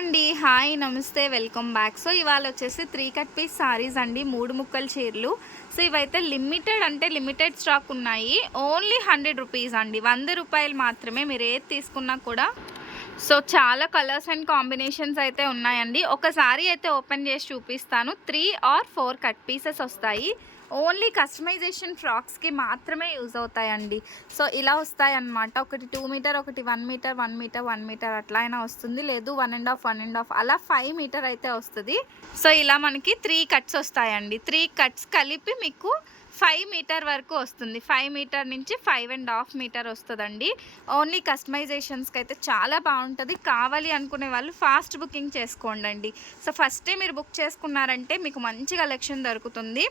అండి హాయ్ నమస్తే welcome back. So ఇవాళ వచ్చేసి త్రీ కట్ పీస్ సారీస్ అండి మూడు ముక్కల చీరలు. సో ఇవైతే లిమిటెడ్ అంటే లిమిటెడ్ స్టాక్ ఉన్నాయి. ఓన్లీ హండ్రెడ్ రూపీస్ అండి. వంద రూపాయలు మాత్రమే మీరు ఏది తీసుకున్నా కూడా. సో చాలా కలర్స్ అండ్ కాంబినేషన్స్ అయితే ఉన్నాయండి. ఒకసారి అయితే ఓపెన్ చేసి చూపిస్తాను. Three or four cut pieces వస్తాయి. ఓన్లీ కస్టమైజేషన్ ఫ్రాక్స్కి మాత్రమే యూజ్ అవుతాయండి. సో ఇలా వస్తాయి అన్నమాట ఒకటి టూ మీటర్ ఒకటి one metre one metre one metre అట్లా అయినా వస్తుంది. లేదు one and half one and half అలా ఫైవ్ మీటర్ అయితే వస్తుంది. సో ఇలా మనకి త్రీ కట్స్ వస్తాయండి. త్రీ కట్స్ కలిపి మీకు ఫైవ్ మీటర్ వరకు వస్తుంది. ఫైవ్ మీటర్ నుంచి ఫైవ్ అండ్ హాఫ్ మీటర్ వస్తుందండి. ఓన్లీ కస్టమైజేషన్స్కి అయితే చాలా బాగుంటుంది. కావాలి అనుకునే వాళ్ళు ఫాస్ట్ బుకింగ్ చేసుకోండి సో ఫస్టే మీరు బుక్ చేసుకున్నారంటే మీకు మంచి కలెక్షన్ దొరుకుతుంది.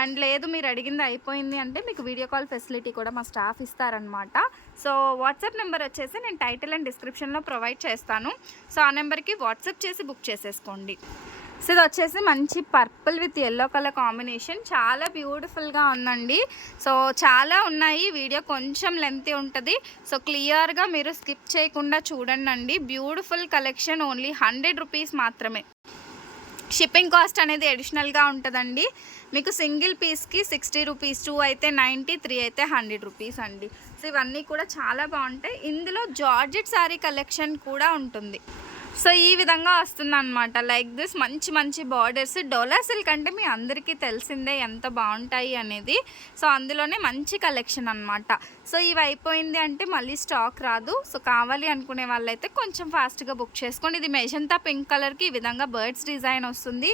అండ్ లేదు మీరు అడిగింది అయిపోయింది అంటే మీకు వీడియో కాల్ ఫెసిలిటీ కూడా మా స్టాఫ్ ఇస్తారనమాట సో వాట్సాప్ నెంబర్ వచ్చేసి నేను టైటిల్ అండ్ డిస్క్రిప్షన్లో ప్రొవైడ్ చేస్తాను. సో ఆ నెంబర్కి వాట్సాప్ చేసి బుక్ చేసేసుకోండి. సో ఇది వచ్చేసి మంచి purple with yellow colour combination చాలా బ్యూటిఫుల్గా ఉందండి. సో చాలా ఉన్నాయి. వీడియో కొంచెం లెంత్ ఉంటుంది. సో క్లియర్గా మీరు స్కిప్ చేయకుండా చూడండి అండి beautiful collection only hundred rupees మాత్రమే. షిప్పింగ్ కాస్ట్ అనేది అడిషనల్గా ఉంటుందండి. మీకు సింగిల్ పీస్కి సిక్స్టీ రూపీస్ టూ అయితే నైంటీ త్రీ అయితే హండ్రెడ్ రూపీస్ అండి. సో ఇవన్నీ కూడా చాలా బాగుంటాయి. ఇందులో జార్జెట్ శారీ కలెక్షన్ కూడా ఉంటుంది. సో ఈ విధంగా వస్తుంది అనమాట లైక్ దిస్ మంచి మంచి బార్డర్స్ డోలా సిల్క్ అంటే మీ అందరికీ తెలిసిందే ఎంత బాగుంటాయి అనేది. సో అందులోనే మంచి కలెక్షన్ అనమాట సో ఇవి అయిపోయింది అంటే మళ్ళీ స్టాక్ రాదు. సో కావాలి అనుకునే వాళ్ళైతే కొంచెం ఫాస్ట్గా బుక్ చేసుకోండి. ఇది మెజంతా పింక్ కలర్కి ఈ విధంగా బర్డ్స్ డిజైన్ వస్తుంది.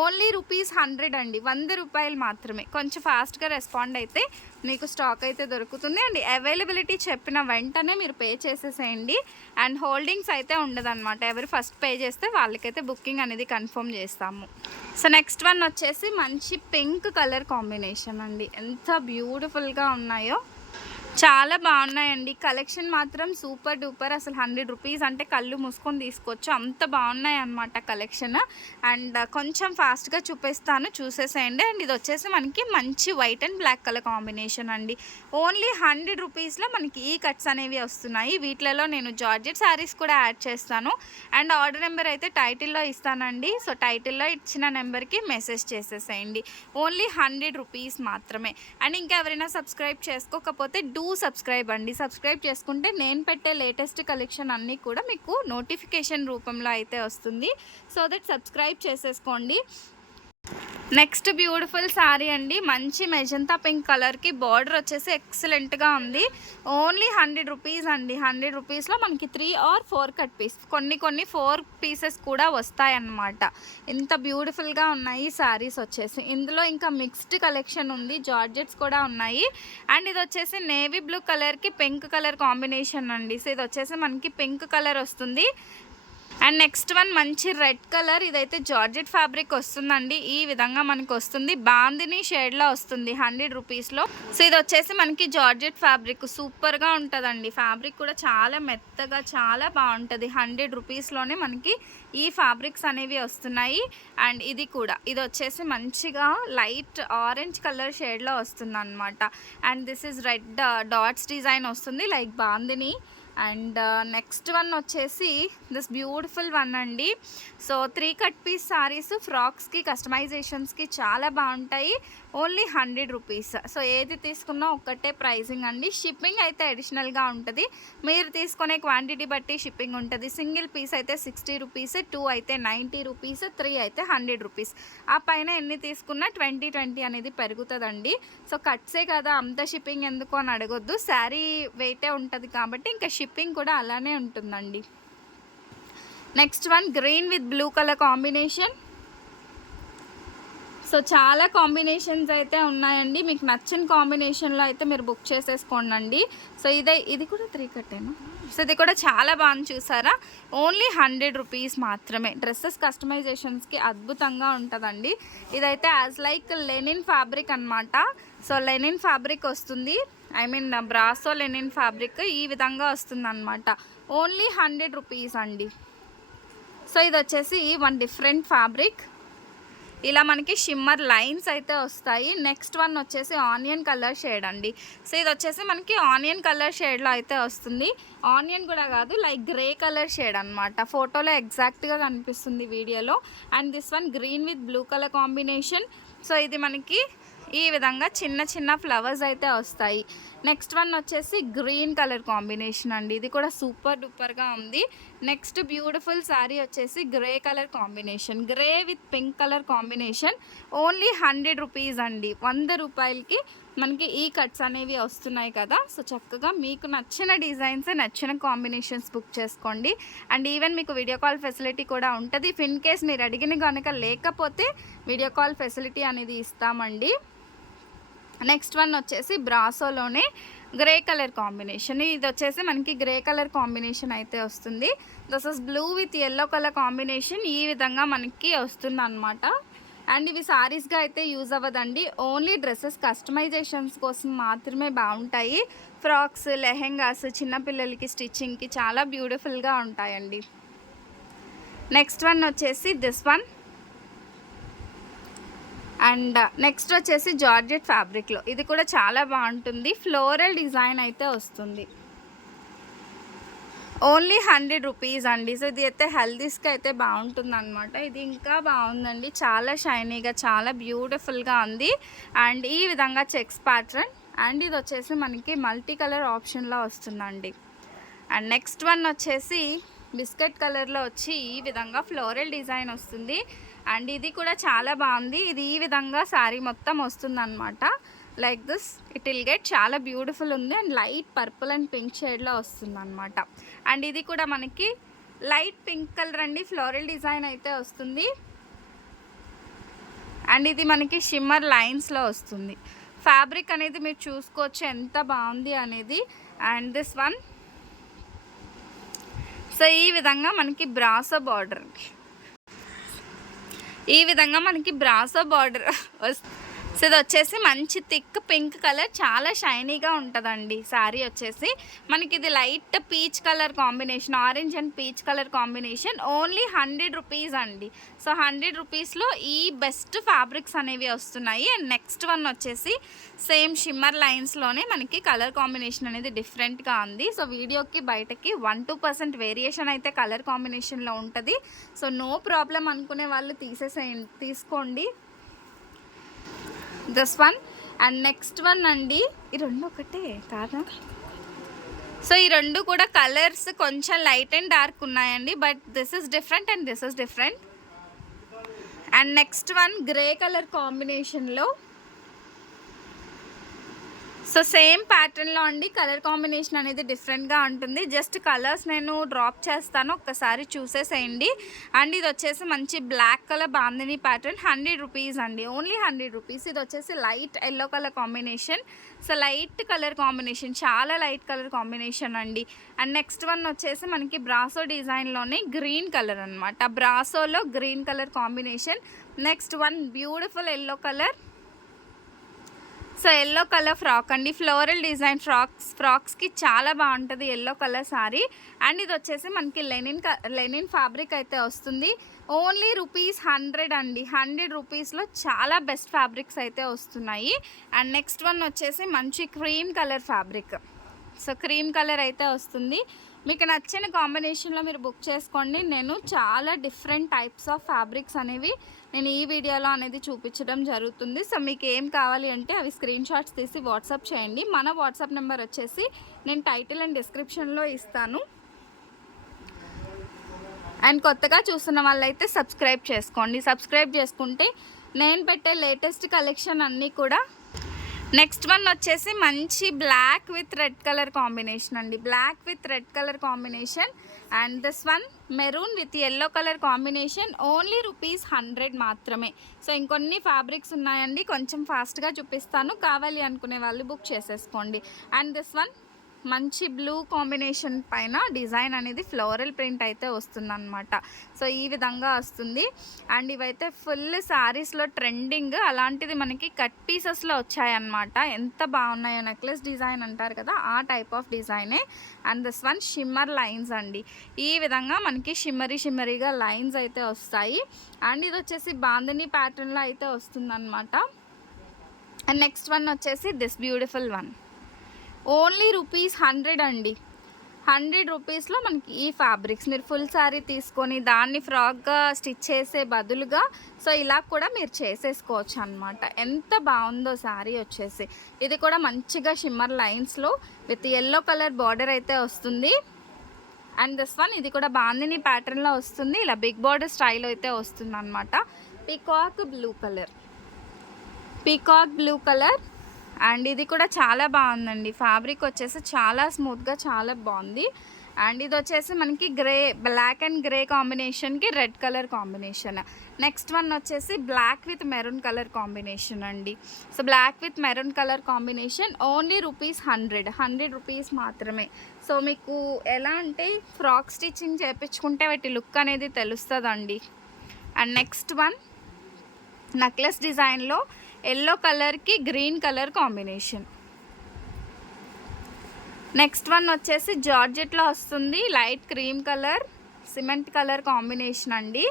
ఓన్లీ రూపీస్ హండ్రెడ్ అండి. వంద రూపాయలు మాత్రమే. కొంచెం ఫాస్ట్గా రెస్పాండ్ అయితే మీకు స్టాక్ అయితే దొరుకుతుంది. అండ్ అవైలబిలిటీ చెప్పిన వెంటనే మీరు పే చేసేసేయండి. అండ్ హోల్డింగ్స్ అయితే ఉండదన్నమాట. ఎవరు ఫస్ట్ పే చేస్తే వాళ్ళకైతే బుకింగ్ అనేది కన్ఫర్మ్ చేస్తాము. సో నెక్స్ట్ వన్ వచ్చేసి మంచి పింక్ కలర్ కాంబినేషన్ అండి. ఎంత బ్యూటిఫుల్గా ఉన్నాయో. చాలా బాగున్నాయండి. కలెక్షన్ మాత్రం సూపర్ డూపర్. అసలు హండ్రెడ్ రూపీస్ అంటే కళ్ళు మూసుకొని తీసుకోవచ్చు. అంత బాగున్నాయి అనమాట కలెక్షన్. అండ్ కొంచెం ఫాస్ట్గా చూపిస్తాను. చూసేసేయండి. అండ్ ఇది వచ్చేసి మనకి మంచి white and black colour combination అండి. ఓన్లీ హండ్రెడ్ రూపీస్లో మనకి ఈ కట్స్ అనేవి వస్తున్నాయి. వీటిలలో నేను జార్జెట్ శారీస్ కూడా యాడ్ చేస్తాను. అండ్ ఆర్డర్ నెంబర్ అయితే టైటిల్లో ఇస్తానండి. సో టైటిల్లో ఇచ్చిన నెంబర్కి మెసేజ్ చేసేసేయండి. ఓన్లీ హండ్రెడ్ రూపీస్ మాత్రమే. అండ్ ఇంకా ఎవరైనా సబ్స్క్రైబ్ చేసుకోకపోతే డూ సబ్స్క్రైబ్ అండి. సబ్స్క్రైబ్ చేసుకుంటే నేను పెట్టే లేటెస్ట్ కలెక్షన్ అన్నీ కూడా మీకు నోటిఫికేషన్ రూపంలో అయితే వస్తుంది. సో దట్ సబ్స్క్రైబ్ చేసేసుకోండి. నెక్స్ట్ బ్యూటిఫుల్ శారీ అండి. మంచి మెజంతా పింక్ కలర్కి బార్డర్ వచ్చేసి ఎక్సలెంట్గా ఉంది. ఓన్లీ హండ్రెడ్ రూపీస్ అండి. హండ్రెడ్ రూపీస్లో మనకి three or four cut piece. కొన్ని కొన్ని ఫోర్ పీసెస్ కూడా వస్తాయన్నమాట. ఇంత బ్యూటిఫుల్గా ఉన్నాయి శారీస్ వచ్చేసి. ఇందులో ఇంకా మిక్స్డ్ కలెక్షన్ ఉంది. జార్జెట్స్ కూడా ఉన్నాయి. అండ్ ఇది వచ్చేసి నేవీ బ్లూ కలర్కి పింక్ కలర్ కాంబినేషన్ అండి. సో ఇది వచ్చేసి మనకి పింక్ కలర్ వస్తుంది. అండ్ నెక్స్ట్ వన్ మంచి రెడ్ కలర్. ఇదైతే జార్జెట్ ఫ్యాబ్రిక్ వస్తుందండి. ఈ విధంగా మనకి వస్తుంది. బాందిని షేడ్లో వస్తుంది హండ్రెడ్ రూపీస్లో సో ఇది వచ్చేసి మనకి జార్జెట్ ఫ్యాబ్రిక్. సూపర్గా ఉంటుందండి. ఫ్యాబ్రిక్ కూడా చాలా మెత్తగా చాలా బాగుంటుంది. హండ్రెడ్ రూపీస్లోనే మనకి ఈ ఫ్యాబ్రిక్స్ అనేవి వస్తున్నాయి. అండ్ ఇది కూడా. ఇది వచ్చేసి మంచిగా లైట్ ఆరెంజ్ కలర్ షేడ్లో uh, వస్తుంది అనమాట and this is red dots design వస్తుంది. Like bandhani. And next one వచ్చేసి దిస్ బ్యూటిఫుల్ వన్ అండి. So three cut piece saris ఫ్రాక్స్కి కస్టమైజేషన్స్కి చాలా బాగుంటాయి. ఓన్లీ హండ్రెడ్ రూపీస్ సో ఏది తీసుకున్నా ఒక్కటే ప్రైజింగ్ అండి. షిప్పింగ్ అయితే అడిషనల్గా ఉంటుంది. మీరు తీసుకునే క్వాంటిటీ బట్టి షిప్పింగ్ ఉంటుంది. సింగిల్ పీస్ అయితే సిక్స్టీ రూపీస్ టూ అయితే నైంటీ రూపీస్ త్రీ అయితే హండ్రెడ్ రూపీస్ ఆ పైన ఎన్ని తీసుకున్నా ట్వంటీ ట్వంటీ అనేది పెరుగుతుందండి. సో కట్సే కదా అంత షిప్పింగ్ ఎందుకు అని అడగొద్దు. శారీ వెయిటే ఉంటుంది కాబట్టి ఇంకా షిప్ షిప్పింగ్ కూడా అలానే ఉంటుందండి. Next one green with blue colour combination so చాలా కాంబినేషన్స్ అయితే ఉన్నాయండి. మీకు నచ్చిన కాంబినేషన్లో అయితే మీరు బుక్ చేసేసుకోండి సో ఇదే ఇది కూడా త్రీ కట్టేనా? సో ఇది కూడా చాలా బాగుంది చూసారా? ఓన్లీ హండ్రెడ్ రూపీస్ మాత్రమే. డ్రెస్సెస్ కస్టమైజేషన్స్కి అద్భుతంగా ఉంటుందండి. ఇదైతే యాజ్ లైక్ లెనిన్ ఫ్యాబ్రిక్ అనమాట సో లెనిన్ ఫ్యాబ్రిక్ వస్తుంది. I mean brasso linen fabric ఈ విధంగా వస్తుందన్నమాట. ఓన్లీ హండ్రెడ్ రూపీస్ అండి. సో ఇది వచ్చేసి వన్ డిఫరెంట్ ఫ్యాబ్రిక్. ఇలా మనకి షిమ్మర్ లైన్స్ అయితే వస్తాయి. నెక్స్ట్ వన్ వచ్చేసి ఆనియన్ కలర్ షేడ్ అండి. సో ఇది వచ్చేసి మనకి ఆనియన్ కలర్ షేడ్లో అయితే వస్తుంది. ఆనియన్ కూడా కాదు లైక్ గ్రే కలర్ షేడ్ అనమాట ఫోటోలో ఎగ్జాక్ట్గా కనిపిస్తుంది వీడియోలో. And this one green with blue colour combination. So ఇది మనకి ఈ విధంగా చిన్న చిన్న ఫ్లవర్స్ అయితే వస్తాయి. నెక్స్ట్ వన్ వచ్చేసి గ్రీన్ కలర్ కాంబినేషన్ అండి. ఇది కూడా సూపర్ డూపర్గా ఉంది. నెక్స్ట్ బ్యూటిఫుల్ శారీ వచ్చేసి grey colour combination. Grey with pink colour combination. Only hundred rupees అండి. వంద రూపాయలకి మనకి ఈ కట్స్ అనేవి వస్తున్నాయి కదా. సో చక్కగా మీకు నచ్చిన డిజైన్స్ నచ్చిన కాంబినేషన్స్ బుక్ చేసుకోండి. అండ్ ఈవెన్ మీకు వీడియో కాల్ ఫెసిలిటీ కూడా ఉంటుంది. ఇఫ్ ఇన్ కేస్ మీరు అడిగిన కనుక లేకపోతే వీడియో కాల్ ఫెసిలిటీ అనేది ఇస్తామండి. నెక్స్ట్ వన్ వచ్చేసి బ్రాసోలోనే గ్రే కలర్ కాంబినేషన్. ఇది వచ్చేసి మనకి గ్రే కలర్ కాంబినేషన్ అయితే వస్తుంది. This is blue with yellow colour combination ఈ విధంగా మనకి వస్తుంది అనమాట అండ్ ఇవి సారీస్గా అయితే యూజ్ అవ్వదండి. ఓన్లీ డ్రెస్సెస్ కస్టమైజేషన్స్ కోసం మాత్రమే బాగుంటాయి. ఫ్రాక్స్ లెహెంగాస్ చిన్నపిల్లలకి స్టిచ్చింగ్కి చాలా బ్యూటిఫుల్గా ఉంటాయండి. నెక్స్ట్ వన్ వచ్చేసి దిస్ వన్ అండ్ నెక్స్ట్ వచ్చేసి జార్జెట్ ఫ్యాబ్రిక్లో. ఇది కూడా చాలా బాగుంటుంది. ఫ్లోరల్ డిజైన్ అయితే వస్తుంది. ఓన్లీ హండ్రెడ్ రూపీస్ అండి. సో ఇది అయితే హెల్దీస్కి అయితే బాగుంటుంది అనమాట ఇది ఇంకా బాగుందండి. చాలా షైనీగా చాలా బ్యూటిఫుల్గా ఉంది. అండ్ ఈ విధంగా చెక్స్ ప్యాటర్న్. అండ్ ఇది వచ్చేసి మనకి మల్టీ కలర్ ఆప్షన్లో వస్తుందండి. అండ్ నెక్స్ట్ వన్ వచ్చేసి బిస్కెట్ కలర్లో వచ్చి ఈ విధంగా ఫ్లోరల్ డిజైన్ వస్తుంది. అండ్ ఇది కూడా చాలా బాగుంది. ఇది ఈ విధంగా శారీ మొత్తం వస్తుంది అనమాట like this it will get చాలా బ్యూటిఫుల్ ఉంది. And light purple and pink షేడ్లో వస్తుంది అనమాట అండ్ ఇది కూడా మనకి లైట్ పింక్ కలర్ అండి. ఫ్లోరల్ డిజైన్ అయితే వస్తుంది. అండ్ ఇది మనకి షిమ్మర్ లైన్స్లో వస్తుంది. ఫ్యాబ్రిక్ అనేది మీరు చూసుకోవచ్చు ఎంత బాగుంది అనేది. అండ్ దిస్ వన్ సో ఈ విధంగా మనకి బ్రాసో బార్డర్ ఈ విధంగా మనకి బ్రాసో బార్డర్ వస్తుంది సో ఇది వచ్చేసి మంచి థిక్ పింక్ కలర్. చాలా షైనీగా ఉంటుందండి శారీ వచ్చేసి. మనకి ఇది light peach colour combination orange and peach colour combination only hundred rupees అండి. సో హండ్రెడ్ రూపీస్లో ఈ బెస్ట్ ఫ్యాబ్రిక్స్ అనేవి వస్తున్నాయి. అండ్ నెక్స్ట్ వన్ వచ్చేసి సేమ్ షిమ్మర్ లైన్స్లోనే మనకి కలర్ కాంబినేషన్ అనేది డిఫరెంట్గా ఉంది. సో వీడియోకి బయటకి వన్ టూ పర్సెంట్ వేరియేషన్ అయితే కలర్ కాంబినేషన్లో ఉంటుంది. సో నో ప్రాబ్లం అనుకునే వాళ్ళు తీసేసేయండి తీసుకోండి. This one and next one అండి. ఈ రెండు ఒకటే కాదా? సో ఈ రెండు కూడా కలర్స్ కొంచెం లైట్ అండ్ డార్క్ ఉన్నాయండి but this is different and this is different and next one grey colour కాంబినేషన్లో సో సేమ్ ప్యాటర్న్లో అండి. కలర్ కాంబినేషన్ అనేది డిఫరెంట్గా ఉంటుంది. జస్ట్ కలర్స్ నేను డ్రాప్ చేస్తాను. ఒక్కసారి చూసేసేయండి. అండ్ ఇది వచ్చేసి మంచి black colour bandhani pattern hundred rupees అండి. ఓన్లీ హండ్రెడ్ రూపీస్ ఇది వచ్చేసి light yellow colour combination so light colour combination చాలా లైట్ కలర్ కాంబినేషన్ అండి. అండ్ నెక్స్ట్ వన్ వచ్చేసి మనకి బ్రాసో డిజైన్లోనే గ్రీన్ కలర్ అనమాట బ్రాసోలో green colour combination next one beautiful yellow colour so yellow colour frock అండి. Floral design frocks ఫ్రాక్స్కి చాలా బాగుంటుంది ఎల్లో కలర్ సారీ అండ్ ఇది వచ్చేసి మనకి లెనిన్ లెనిన్ ఫ్యాబ్రిక్ అయితే వస్తుంది. ఓన్లీ రూపీస్ హండ్రెడ్ అండి. హండ్రెడ్ రూపీస్లో చాలా బెస్ట్ ఫ్యాబ్రిక్స్ అయితే వస్తున్నాయి. అండ్ నెక్స్ట్ వన్ వచ్చేసి మంచి cream colour fabric so cream colour అయితే వస్తుంది. మీకు నచ్చిన కాంబినేషన్లో మీరు బుక్ చేసుకోండి. నేను చాలా డిఫరెంట్ టైప్స్ ఆఫ్ ఫ్యాబ్రిక్స్ అనేవి నేను ఈ వీడియోలో అనేది చూపించడం జరుగుతుంది. సో మీకు ఏం కావాలి అంటే అవి స్క్రీన్ షాట్స్ తీసి వాట్సాప్ చేయండి. మన వాట్సాప్ నెంబర్ వచ్చేసి నేను టైటిల్ అండ్ డిస్క్రిప్షన్లో ఇస్తాను. అండ్ కొత్తగా చూస్తున్న వాళ్ళైతే సబ్స్క్రైబ్ చేసుకోండి. సబ్స్క్రైబ్ చేసుకుంటే నేను పెట్టే లేటెస్ట్ కలెక్షన్ అన్నీ కూడా నెక్స్ట్ వన్ వచ్చేసి మంచి black with red colour combination అండి. Black with red colour combination and this one maroon with yellow colour combination only rupees hundred మాత్రమే. సో ఇంకొన్ని ఫ్యాబ్రిక్స్ ఉన్నాయండి. కొంచెం ఫాస్ట్గా చూపిస్తాను. కావాలి అనుకునే వాళ్ళు బుక్ చేసేసుకోండి. అండ్ దిస్ వన్ మంచి బ్లూ కాంబినేషన్ పైన డిజైన్ అనేది ఫ్లోరల్ ప్రింట్ అయితే వస్తుందన్నమాట. సో ఈ విధంగా వస్తుంది. అండ్ ఇవైతే ఫుల్ శారీస్లో ట్రెండింగ్ అలాంటిది మనకి కట్ పీసెస్లో వచ్చాయన్నమాట. ఎంత బాగున్నాయో నెక్లెస్ డిజైన్ అంటారు కదా ఆ type of డిజైనే. And this one shimmer lines అండి. ఈ విధంగా మనకి షిమ్మరీ షిమ్మరీగా లైన్స్ అయితే వస్తాయి. అండ్ ఇది వచ్చేసి బాందని ప్యాటర్న్లో అయితే వస్తుందన్నమాట. అండ్ నెక్స్ట్ వన్ వచ్చేసి this beautiful one. Only rupees hundred అండి. హండ్రెడ్ రూపీస్లో మనకి ఈ ఫ్యాబ్రిక్స్. మీరు ఫుల్ శారీ తీసుకొని దాన్ని ఫ్రాక్గా స్టిచ్ చేసే బదులుగా సో ఇలా కూడా మీరు చేసేసుకోవచ్చు అనమాట ఎంత బాగుందో శారీ వచ్చేసి. ఇది కూడా మంచిగా షిమ్మర్ లైన్స్లో విత్ ఎల్లో కలర్ బార్డర్ అయితే వస్తుంది. అండ్ దిస్ వన్ ఇది కూడా బాందిని ప్యాటర్న్లో వస్తుంది. ఇలా బిగ్ బార్డర్ స్టైల్ అయితే వస్తుంది అనమాట peacock blue colour. Peacock blue colour. And ఇది కూడా చాలా బాగుందండి. ఫ్యాబ్రిక్ వచ్చేసి చాలా స్మూత్గా చాలా బాగుంది. అండ్ ఇది వచ్చేసి మనకి గ్రే బ్లాక్ అండ్ గ్రే కాంబినేషన్కి red colour combination. Next one వచ్చేసి black with maroon colour combination అండి. So black with maroon colour combination only rupees hundred hundred rupees మాత్రమే. సో మీకు ఎలా అంటే ఫ్రాక్ స్టిచ్చింగ్ చేయించుకుంటే వాటి లుక్ అనేది తెలుస్తుందండి. అండ్ నెక్స్ట్ వన్ నెక్లెస్ డిజైన్లో ఎల్లో కలర్కి green colour combination. Next one వచ్చేసి జార్జెట్లో వస్తుంది. Light cream colour cement colour combination అండి.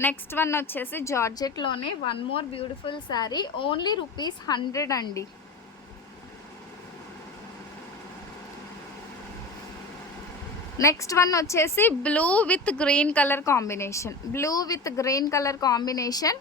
నెక్స్ట్ వన్ వచ్చేసి జార్జెట్లోనే one more beautiful sari only rupees hundred అండి. నెక్స్ట్ వన్ వచ్చేసి blue with green colour combination. Blue with green colour combination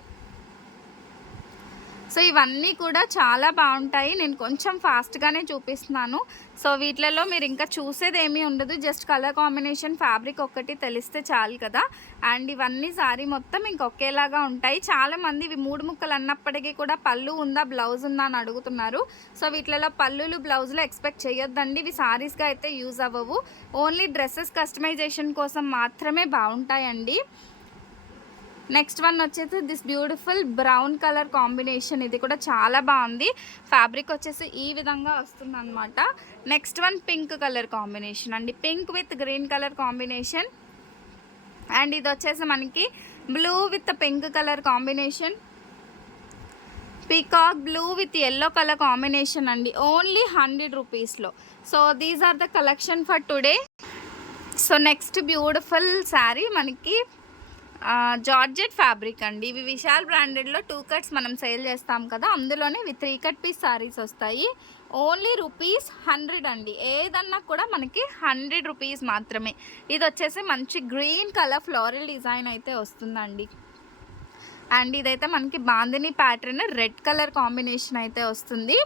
so ఇవన్నీ కూడా చాలా బాగుంటాయి. నేను కొంచెం ఫాస్ట్గానే చూపిస్తున్నాను. సో వీటిలలో మీరు ఇంకా చూసేది ఏమీ ఉండదు. జస్ట్ కలర్ కాంబినేషన్ ఫ్యాబ్రిక్ ఒక్కటి తెలిస్తే చాలు కదా. అండ్ ఇవన్నీ సారీ మొత్తం ఇంకొకేలాగా ఉంటాయి. చాలామంది ఇవి మూడు ముక్కలు అన్నప్పటికీ కూడా పళ్ళు ఉందా బ్లౌజ్ ఉందా అని అడుగుతున్నారు. సో వీటిలలో పళ్ళులు బ్లౌజులు ఎక్స్పెక్ట్ చేయొద్దండి. ఇవి సారీస్గా అయితే యూజ్ అవ్వవు. ఓన్లీ డ్రెస్సెస్ కస్టమైజేషన్ కోసం మాత్రమే బాగుంటాయండి. నెక్స్ట్ వన్ వచ్చేసి this beautiful brown colour combination ఇది కూడా చాలా బాగుంది. ఫ్యాబ్రిక్ వచ్చేసి ఈ విధంగా వస్తుంది అనమాట next one pink colour combination అండి pink with green colour combination and ఇది వచ్చేసి మనకి blue with pink colour combination peacock blue with yellow colour combination అండి. ఓన్లీ హండ్రెడ్ రూపీస్లో so these are the collection for today so next beautiful sari మనకి georgette fabric అండి. ఇవి విశాల్ బ్రాండెడ్లో two cuts మనం సేల్ చేస్తాం కదా అందులోనే ఇవి త్రీ కట్ పీస్ శారీస్ వస్తాయి. ఓన్లీ రూపీస్ హండ్రెడ్ అండి. ఏదన్నా కూడా మనకి హండ్రెడ్ రూపీస్ మాత్రమే. ఇది వచ్చేసి మంచి గ్రీన్ కలర్ ఫ్లోరల్ డిజైన్ అయితే వస్తుందండి. అండ్ ఇదైతే మనకి bandhani pattern red colour combination అయితే వస్తుంది.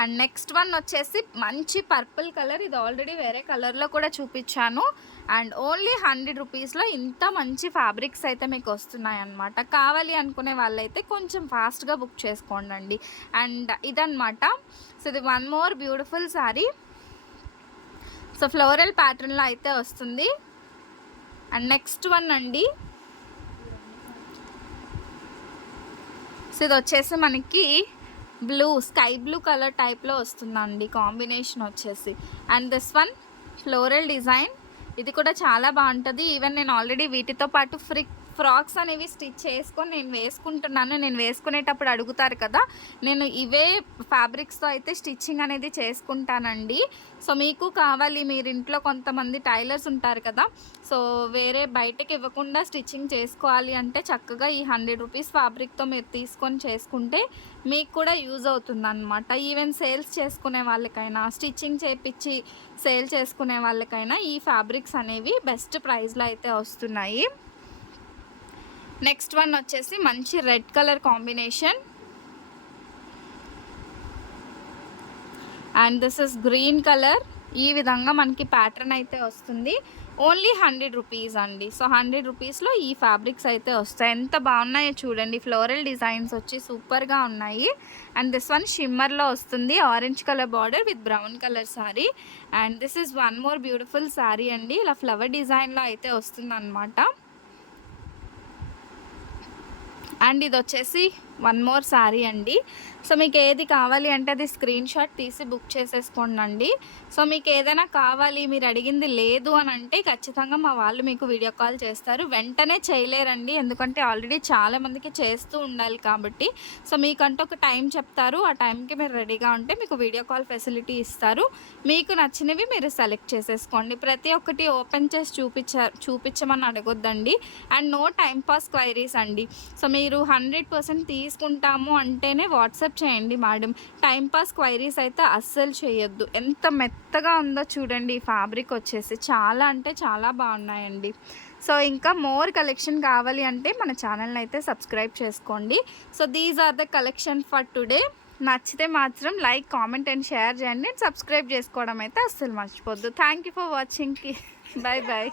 అండ్ నెక్స్ట్ వన్ వచ్చేసి మంచి పర్పుల్ కలర్ ఇది ఆల్రెడీ వేరే కలర్లో కూడా చూపించాను. అండ్ ఓన్లీ హండ్రెడ్ రూపీస్లో ఇంత మంచి ఫ్యాబ్రిక్స్ అయితే మీకు వస్తున్నాయి అన్నమాట. కావాలి అనుకునే వాళ్ళైతే కొంచెం ఫాస్ట్గా బుక్ చేసుకోండి అండ్ ఇదనమాట సో ఇది one more beautiful sari. So floral ప్యాటర్న్లో అయితే వస్తుంది. అండ్ నెక్స్ట్ వన్ అండి. సో ఇది వచ్చేసి మనకి బ్లూ స్కై బ్లూ కలర్ టైప్లో వస్తుందండి. కాంబినేషన్ వచ్చేసి. And this one floral design. ఇది కూడా చాలా బాగుంటుంది. ఈవెన్ నేను ఆల్రెడీ వీటితో పాటు ఫ్రిక్ ఫ్రాక్స్ అనేవి స్టిచ్ చేసుకొని నేను వేసుకుంటున్నాను. నేను వేసుకునేటప్పుడు అడుగుతారు కదా నేను ఇవే ఫ్యాబ్రిక్స్తో అయితే స్టిచ్చింగ్ అనేది చేసుకుంటానండి. సో మీకు కావాలి మీరు ఇంట్లో కొంతమంది టైలర్స్ ఉంటారు కదా సో వేరే బయటకి ఇవ్వకుండా స్టిచ్చింగ్ చేసుకోవాలి అంటే చక్కగా ఈ హండ్రెడ్ రూపీస్ ఫ్యాబ్రిక్తో మీరు తీసుకొని చేసుకుంటే మీకు కూడా యూజ్ అవుతుంది అనమాట ఈవెన్ సేల్స్ చేసుకునే వాళ్ళకైనా స్టిచ్చింగ్ చేపించి సేల్ చేసుకునే వాళ్ళకైనా ఈ ఫ్యాబ్రిక్స్ అనేవి బెస్ట్ ప్రైస్లో అయితే వస్తున్నాయి. నెక్స్ట్ వన్ వచ్చేసి మంచి red colour combination. And this is green colour ఈ విధంగా మనకి ప్యాటర్న్ అయితే వస్తుంది. ఓన్లీ హండ్రెడ్ రూపీస్ అండి. సో హండ్రెడ్ రూపీస్లో ఈ ఫ్యాబ్రిక్స్ అయితే వస్తాయి. ఎంత బాగున్నాయో చూడండి. ఫ్లోరల్ డిజైన్స్ వచ్చి సూపర్గా ఉన్నాయి. అండ్ దిస్ వన్ షిమ్మర్లో వస్తుంది. Orange colour border with brown colour sari and this is one more beautiful sari అండి. ఇలా ఫ్లవర్ డిజైన్లో అయితే వస్తుంది అనమాట అండ్ ఇది వచ్చేసి వన్ మోర్ శారీ అండి. సో మీకు ఏది కావాలి అంటే అది స్క్రీన్ షాట్ తీసి బుక్ చేసేసుకోండి అండి సో మీకు ఏదైనా కావాలి మీరు అడిగింది లేదు అని అంటే ఖచ్చితంగా మా వాళ్ళు మీకు వీడియో కాల్ చేస్తారు. వెంటనే చేయలేరండి. ఎందుకంటే ఆల్రెడీ చాలామందికి చేస్తూ ఉండాలి కాబట్టి. సో మీకంటే ఒక టైం చెప్తారు. ఆ టైంకి మీరు రెడీగా ఉంటే మీకు వీడియో కాల్ ఫెసిలిటీ ఇస్తారు. మీకు నచ్చినవి మీరు సెలెక్ట్ చేసేసుకోండి. ప్రతి ఒక్కటి ఓపెన్ చేసి చూపించ చూపించమని అడగొద్దండి. And no time pass queries అండి. సో మీరు హండ్రెడ్ పర్సెంట్ తీసుకుంటాము అంటేనే వాట్సాప్ చేయండి మేడం. టైం పాస్ క్వైరీస్ అయితే అస్సలు చేయొద్దు. ఎంత మెత్తగా ఉందో చూడండి ఈ ఫ్యాబ్రిక్ వచ్చేసి. చాలా అంటే చాలా బాగున్నాయండి. సో ఇంకా మోర్ కలెక్షన్ కావాలి అంటే మన ఛానల్ని అయితే సబ్స్క్రైబ్ చేసుకోండి. So these are the collection for today నచ్చితే మాత్రం లైక్ కామెంట్ అండ్ షేర్ చేయండి. సబ్స్క్రైబ్ చేసుకోవడం అయితే అస్సలు మర్చిపోద్దు. థ్యాంక్ యూ ఫర్ వాచింగ్కి బాయ్ బాయ్